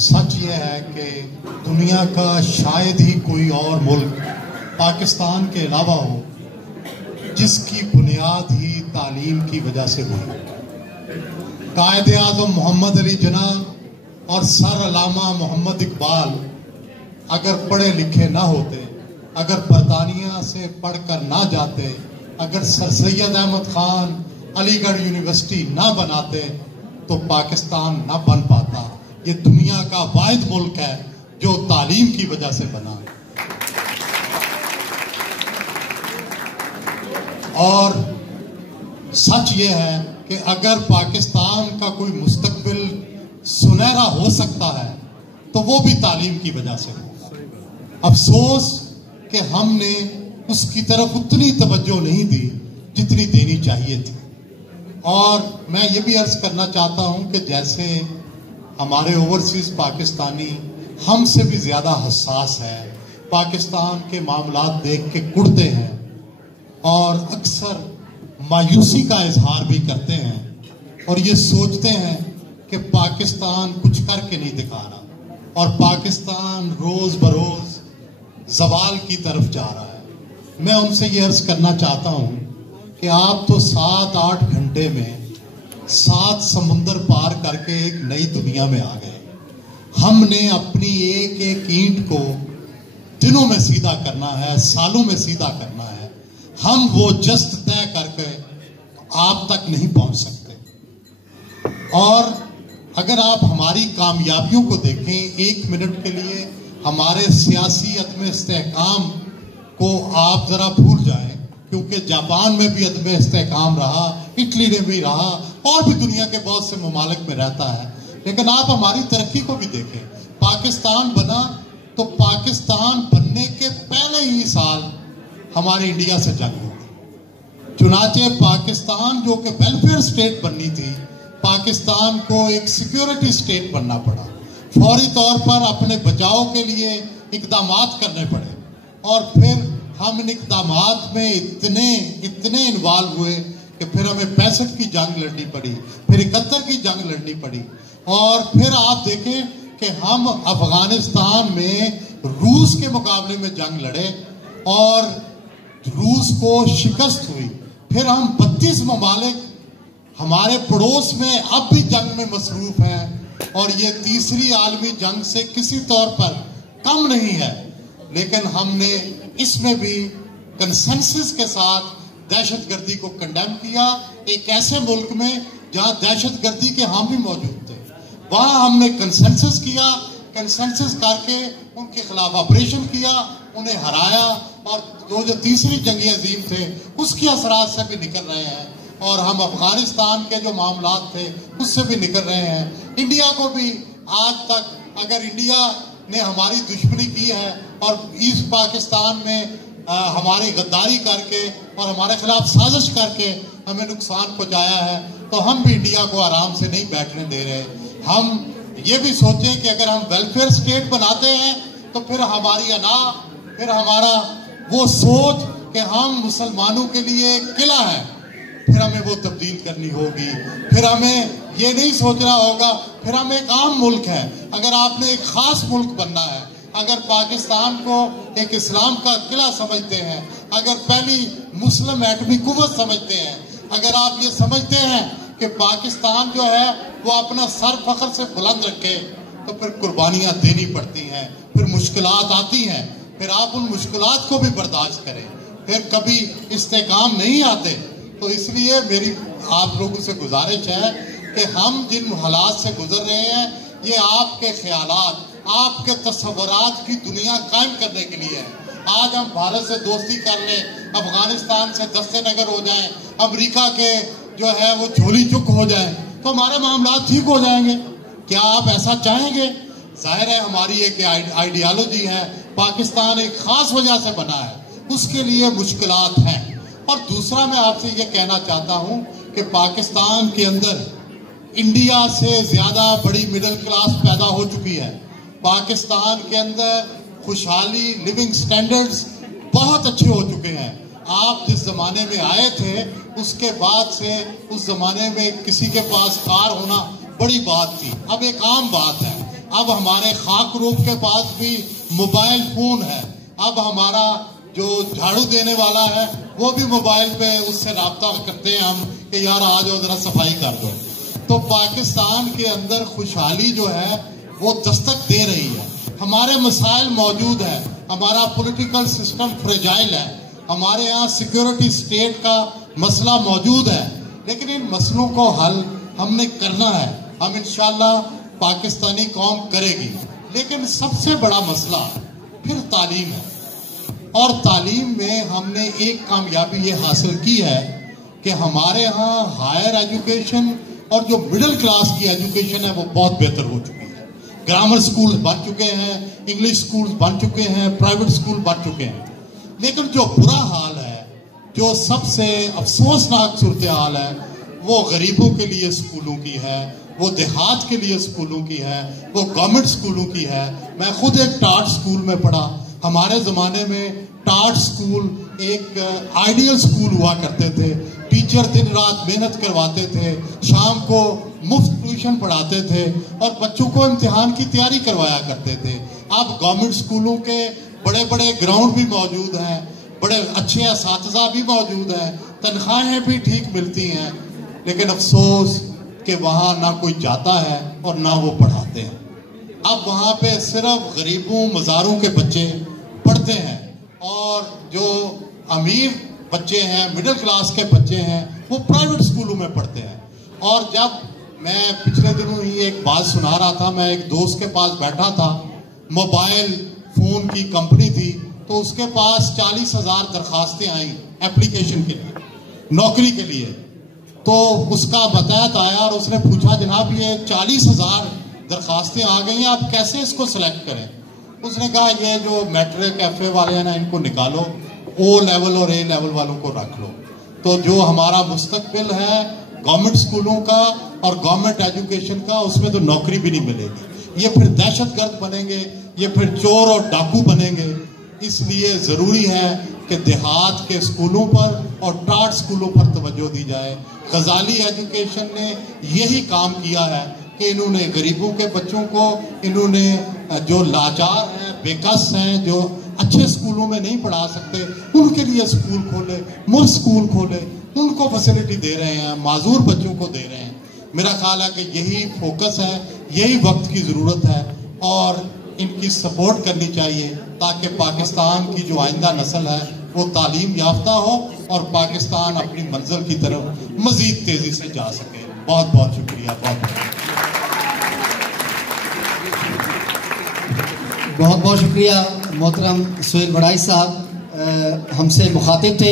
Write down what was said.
सच ये है कि दुनिया का शायद ही कोई और मुल्क पाकिस्तान के अलावा हो जिसकी बुनियाद ही तालीम की वजह से हुई। कायदे आज़म मोहम्मद अली जिन्ना और सर अलामा मोहम्मद इकबाल अगर पढ़े लिखे ना होते, अगर बरतानिया से पढ़कर ना जाते, अगर सर सैयद अहमद खान अलीगढ़ यूनिवर्सिटी ना बनाते तो पाकिस्तान ना बन पाता। ये दुनिया का वाहिद मुल्क है जो तालीम की वजह से बना। और सच ये है कि अगर पाकिस्तान का कोई मुस्तकबिल सुनहरा हो सकता है तो वो भी तालीम की वजह से होगा। अफसोस कि हमने उसकी तरफ उतनी तवज्जो नहीं दी जितनी देनी चाहिए थी। और मैं ये भी अर्ज करना चाहता हूँ कि जैसे हमारे ओवरसीज पाकिस्तानी हमसे भी ज़्यादा हसास है, पाकिस्तान के मामलात देख के कुढ़ते हैं और अक्सर मायूसी का इजहार भी करते हैं और ये सोचते हैं कि पाकिस्तान कुछ करके नहीं दिखा रहा और पाकिस्तान रोज़ बरोज़ ज़वाल की तरफ जा रहा है। मैं उनसे ये अर्ज करना चाहता हूँ कि आप तो 7-8 घंटे में 7 समुंदर पार करके एक नई दुनिया में आ गए। हमने अपनी एक एक ईंट को दिनों में सीधा करना है, सालों में सीधा करना है। हम वो जस्त तय करके आप तक नहीं पहुंच सकते। और अगर आप हमारी कामयाबियों को देखें एक मिनट के लिए, हमारे सियासी अदम इस्तेहकाम को आप जरा भूल जाएं, क्योंकि जापान में भी अदम इस्तेहकाम रहा, इटली में भी रहा और भी दुनिया के बहुत से ममालिक में रहता है। लेकिन आप हमारी तरक्की को भी देखें। पाकिस्तान बना तो पाकिस्तान बनने के पहले ही साल हमारी इंडिया से जंग हो गई। चुनाचे पाकिस्तान जो कि वेलफेयर स्टेट बननी थी, पाकिस्तान को एक सिक्योरिटी स्टेट बनना पड़ा। फौरी तौर पर अपने बचाव के लिए इकदामात करने पड़े और फिर हम इन इकदामात में इतने इन्वॉल्व हुए कि फिर हमें 65 की जंग लड़नी पड़ी, फिर 71 की जंग लड़नी पड़ी और फिर आप देखें कि हम अफगानिस्तान में रूस के मुकाबले में जंग लड़े और रूस को शिकस्त हुई। फिर हम 32 ममालिक हमारे पड़ोस में अब भी जंग में मसरूफ हैं और ये तीसरी आलमी जंग से किसी तौर पर कम नहीं है। लेकिन हमने इसमें भी कंसेंसस के साथ दहशतगर्दी को कंडेम किया। एक ऐसे मुल्क में जहां दहशतगर्दी के हम भी मौजूद थे, वहां हमने कंसेंसस किया, कंसेंसस करके उनके खिलाफ ऑपरेशन किया, उन्हें हराया और जो तीसरी जंग अजीम थे उसकी असरात से भी निकल रहे हैं और हम अफगानिस्तान के जो मामलात थे उससे भी निकल रहे हैं। इंडिया को भी आज तक अगर इंडिया ने हमारी दुश्मनी की है और ईस्ट पाकिस्तान में हमारी गद्दारी करके और हमारे खिलाफ साजिश करके हमें नुकसान पहुंचाया है तो हम भी इंडिया को आराम से नहीं बैठने दे रहे। हम ये भी सोचें कि अगर हम वेलफेयर स्टेट बनाते हैं तो फिर हमारी फिर हमारा वो सोच कि हम मुसलमानों के लिए किला है, फिर हमें वो तब्दील करनी होगी। फिर हमें ये नहीं सोचना होगा, फिर हम एक आम मुल्क है। अगर आपने एक खास मुल्क बनना है, अगर पाकिस्तान को एक इस्लाम का किला समझते हैं, अगर पहली मुस्लिम एटमी कुव्वत समझते हैं, अगर आप ये समझते हैं कि पाकिस्तान जो है वो अपना सर फख्र से बुलंद रखे तो फिर कुर्बानियाँ देनी पड़ती हैं, फिर मुश्किलात आती हैं, फिर आप उन मुश्किलात को भी बर्दाश्त करें, फिर कभी इस्तेकाम नहीं आते। तो इसलिए मेरी आप लोगों से गुजारिश है कि हम जिन हालात से गुजर रहे हैं ये आपके ख्यालात, आपके तस्वुरात की दुनिया कायम करने के लिए है। आज हम भारत से दोस्ती कर लें, अफगानिस्तान से दस्ते नगर हो जाएं, अमेरिका के जो है वो झोली चुक हो जाएं तो हमारे मामला ठीक हो जाएंगे। क्या आप ऐसा चाहेंगे? जाहिर है हमारी एक आइडियालॉजी है, पाकिस्तान एक खास वजह से बना है, उसके लिए मुश्किलात हैं। और दूसरा मैं आपसे ये कहना चाहता हूँ कि पाकिस्तान के अंदर इंडिया से ज़्यादा बड़ी मिडिल क्लास पैदा हो चुकी है। पाकिस्तान के अंदर खुशहाली, लिविंग स्टैंडर्ड्स बहुत अच्छे हो चुके हैं। आप जिस ज़माने में आए थे उसके बाद से उस ज़माने में किसी के पास कार होना बड़ी बात थी, अब एक आम बात है। اب ہمارے خاک روب کے پاس بھی موبائل فون ہے. اب ہمارا جو جھاڑو دینے والا ہے وہ بھی موبائل پہ اس سے رابطہ کرتے ہیں ہم کہ یار آ جاؤ ذرا صفائی کر دو. تو پاکستان کے اندر خوشحالی جو ہے وہ دستک دے رہی ہے. ہمارے مسائل موجود ہیں, ہمارا پولیٹیکل سسٹم فریجائل ہے, ہمارے یہاں سیکیورٹی سٹیٹ کا مسئلہ موجود ہے, لیکن ان مسئلوں کو حل ہم نے کرنا ہے. ہم انشاءاللہ پاکستانی قوم کرے گی, لیکن سب سے بڑا مسئلہ پھر تعلیم ہے. اور تعلیم میں ہم نے ایک کامیابی یہ حاصل کی ہے کہ ہمارے ہاں ہائر ایجوکیشن اور جو مڈل کلاس کی ایجوکیشن ہے وہ بہت بہتر ہو چکی ہے. گرامر سکول بن چکے ہیں, انگلش سکول بن چکے ہیں, پرائیویٹ سکول بن چکے ہیں. لیکن جو برا حال ہے, جو سب سے افسوسناک صورتحال ہے, وہ غریبوں کے لیے سکولوں کی ہے, وہ دیہات کے لیے سکولوں کی ہے, وہ گورنمنٹ سکولوں کی ہے. میں خود ایک ٹاٹ سکول میں پڑھا. ہمارے زمانے میں ٹاٹ سکول ایک آئیڈیل سکول ہوا کرتے تھے. ٹیچر دن رات محنت کرواتے تھے, شام کو مفت ٹیوشن پڑھاتے تھے اور بچوں کو امتحان کی تیاری کروایا کرتے تھے. اب گورنمنٹ سکولوں کے بڑے بڑے گراؤنڈ بھی موجود ہیں, بڑے اچھے اساتذہ بھی موجود ہیں, تنخواہیں بھی ٹھیک ملتی ہیں, لیکن افسوس کہ وہاں نہ کوئی جاتا ہے اور نہ وہ پڑھاتے ہیں. اب وہاں پہ صرف غریبوں مزاروں کے بچے پڑھتے ہیں, اور جو امیر بچے ہیں, مڈل کلاس کے بچے ہیں, وہ پرائیویٹ سکولوں میں پڑھتے ہیں. اور جب میں پچھلے دنوں ہی ایک بات سنا رہا تھا, میں ایک دوست کے پاس بیٹھا تھا, موبائل فون کی کمپنی تھی, تو اس کے پاس 40,000 درخواستیں آئیں اپلیکیشن کے لیے, نوکری کے لیے. تو اس کا متحد آیا اور اس نے پوچھا جناب یہ 40,000 درخواستیں آ گئی ہیں, آپ کیسے اس کو سلیکٹ کریں؟ اس نے کہا یہ جو میٹرک ایف اے والے ہیں نا ان کو نکالو, او لیول اور اے لیول والوں کو رکھ لو. تو جو ہمارا مستقبل ہے گورنمنٹ سکولوں کا اور گورنمنٹ ایجوکیشن کا, اس میں تو نوکری بھی نہیں ملے گی. یہ پھر دہشت گرد بنیں گے, یہ پھر چور اور ڈاکو بنیں گے. اس لیے ضروری ہے کہ دیہات کے سکولوں پر اور ٹاٹ سکولوں پر توجہ دی جائے. غزالی ایجوکیشن نے یہی کام کیا ہے کہ انہوں نے غریبوں کے بچوں کو, انہوں نے جو لاچار ہیں, بے کس ہیں, جو اچھے سکولوں میں نہیں پڑھا سکتے, ان کے لیے سکول کھولے, مفت سکول کھولے, ان کو فیسلٹی دے رہے ہیں, معذور بچوں کو دے رہے ہیں. میرا خیال ہے کہ یہی فوکس ہے, یہی وقت کی ضرورت ہے, اور ان کی سپورٹ کرنی چاہیے تاکہ پاکستان کی جو آئندہ نسل ہے وہ تعلیم یافتہ ہو اور پاکستان اپنی منزل کی طرف مزید تیزی سے جا سکے. بہت بہت شکریہ. بہت بہت شکریہ محترم سہیل بڑائی صاحب, ہم سے مخاطب تھے.